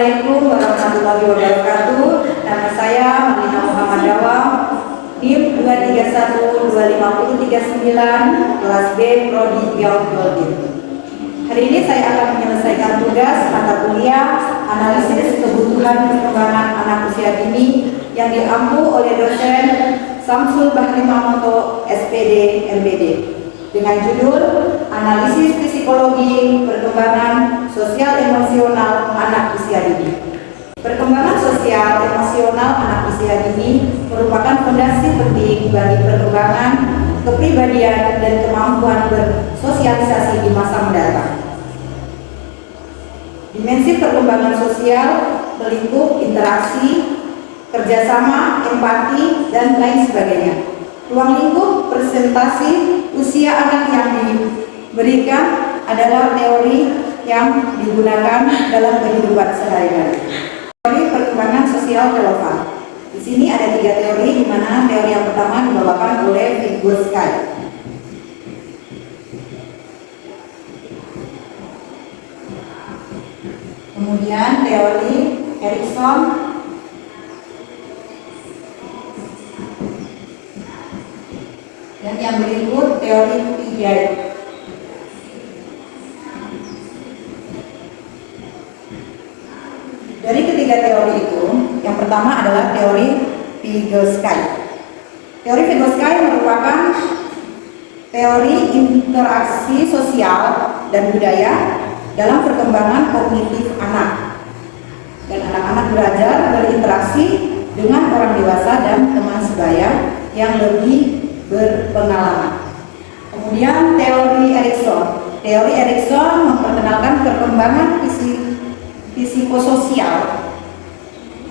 Assalamualaikum warahmatullahi wabarakatuh. Nama saya Malina Muhammad Dawam, NIM 2312539, kelas B, Prodi Geologi. Hari ini saya akan menyelesaikan tugas mata kuliah analisis kebutuhan perkembangan anak usia dini yang diampu oleh dosen Samsul Bahri Mamoto, SPD, MBD, dengan judul Analisis Psikologi Perkembangan Sosial Emosional Anak Usia Dini. Perkembangan sosial emosional anak usia dini merupakan fondasi penting bagi perkembangan kepribadian dan kemampuan bersosialisasi di masa mendatang. Dimensi perkembangan sosial melingkup interaksi, kerjasama, empati, dan lain sebagainya. Ruang lingkup presentasi usia anak yang diberikan adalah teori yang digunakan dalam kehidupan sehari-hari. Teori perkembangan sosial relevan. Di sini ada 3 teori, di mana teori yang pertama dibawakan oleh Vygotsky. Kemudian teori Erikson, dan yang berikut teori Piaget. Dari ketiga teori itu, yang pertama adalah teori Vygotsky. Teori Vygotsky merupakan teori interaksi sosial dan budaya dalam perkembangan kognitif anak. Dan anak-anak belajar berinteraksi dengan orang dewasa dan teman sebaya yang lebih berpengalaman. Kemudian teori Erikson. Teori Erikson memperkenalkan perkembangan psikososial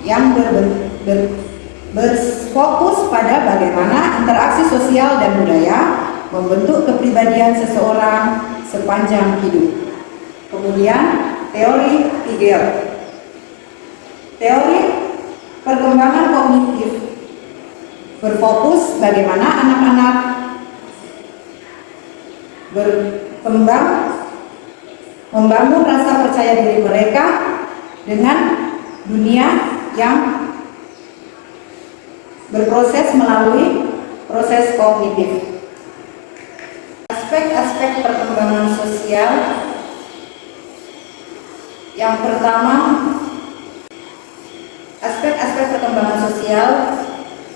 yang berfokus pada bagaimana interaksi sosial dan budaya membentuk kepribadian seseorang sepanjang hidup. Kemudian teori Piaget. Teori perkembangan kognitif berfokus bagaimana anak-anak berkembang, membangun rasa percaya diri mereka dengan dunia yang berproses melalui proses kognitif. Aspek-aspek perkembangan sosial. Yang pertama, aspek-aspek perkembangan sosial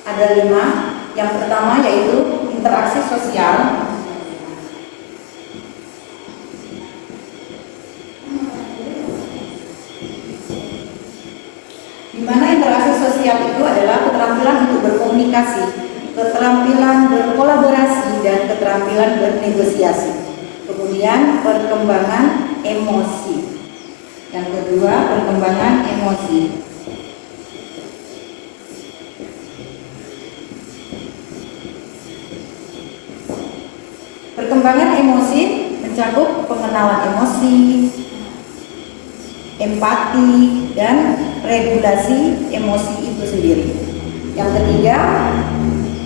ada 5. Yang pertama yaitu interaksi sosial. Di mana interaksi sosial itu adalah keterampilan untuk berkomunikasi, keterampilan berkolaborasi, dan keterampilan bernegosiasi. Kemudian perkembangan emosi. Yang kedua, perkembangan emosi. Perkembangan emosi mencakup pengenalan emosi, empati, dan regulasi emosi itu sendiri. Yang ketiga,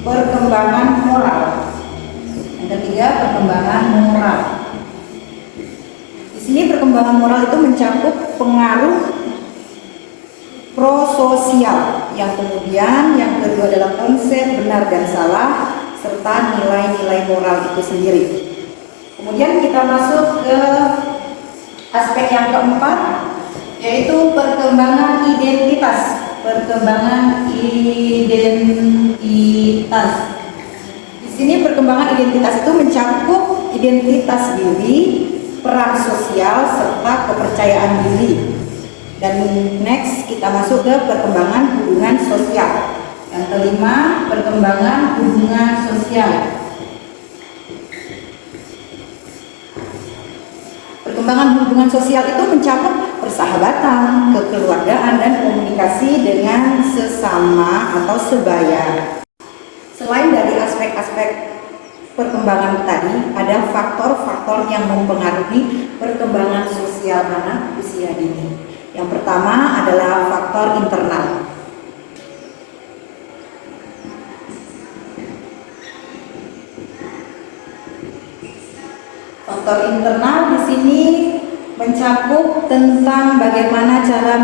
perkembangan moral. Yang ketiga, perkembangan moral. Di sini perkembangan moral itu mencakup pengaruh prososial. Yang kemudian, yang kedua adalah konsep benar dan salah, serta nilai-nilai moral itu sendiri. Kemudian kita masuk ke aspek yang keempat, yaitu perkembangan identitas. Perkembangan identitas. Di sini perkembangan identitas itu mencakup identitas diri, peran sosial, serta kepercayaan diri. Dan next kita masuk ke perkembangan hubungan sosial. Yang kelima, perkembangan hubungan sosial. Perkembangan hubungan sosial itu mencakup persahabatan, kekeluargaan, dan komunikasi dengan sesama atau sebaya. Selain dari aspek-aspek perkembangan tadi, ada faktor-faktor yang mempengaruhi perkembangan sosial anak usia dini. Yang pertama adalah faktor internal. Faktor internal di sini mencakup tentang bagaimana cara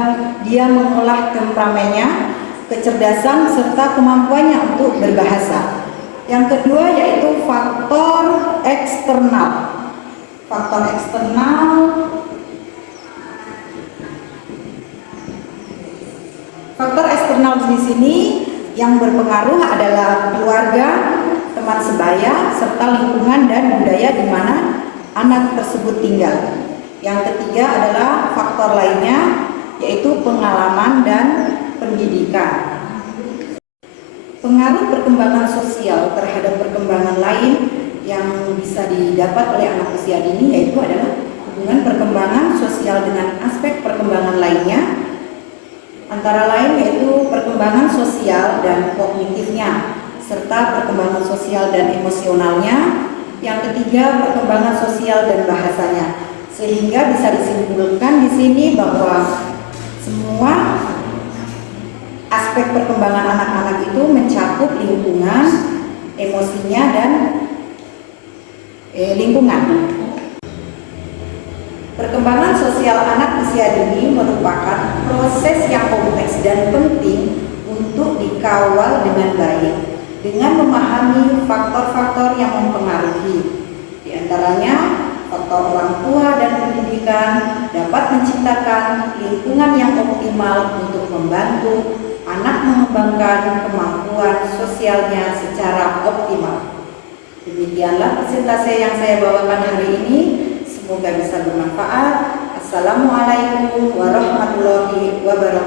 dia mengolah temperamennya, kecerdasan, serta kemampuannya untuk berbahasa. Yang kedua yaitu faktor eksternal. Faktor eksternal di sini yang berpengaruh adalah keluarga, teman sebaya, serta lingkungan dan budaya di mana anak tersebut tinggal. Yang ketiga adalah faktor lainnya, yaitu pengalaman dan pendidikan. Pengaruh perkembangan sosial terhadap perkembangan lain yang bisa didapat oleh anak usia dini yaitu adalah hubungan perkembangan sosial dengan aspek perkembangan lainnya, antara lain yaitu perkembangan sosial dan kognitifnya, serta perkembangan sosial dan emosionalnya. Yang ketiga, perkembangan sosial dan bahasanya. Sehingga bisa disimpulkan di sini bahwa semua aspek perkembangan anak-anak itu mencakup lingkungan, emosinya, dan lingkungan. Perkembangan sosial anak usia dini merupakan proses yang kompleks dan penting untuk dikawal dengan baik, dengan memahami faktor-faktor yang mempengaruhi. Di antaranya, faktor orang tua dan pendidikan dapat menciptakan lingkungan yang optimal untuk membantu anak mengembangkan kemampuan sosialnya secara optimal. Demikianlah presentasi yang saya bawakan hari ini. Semoga bisa bermanfaat. Assalamualaikum warahmatullahi wabarakatuh.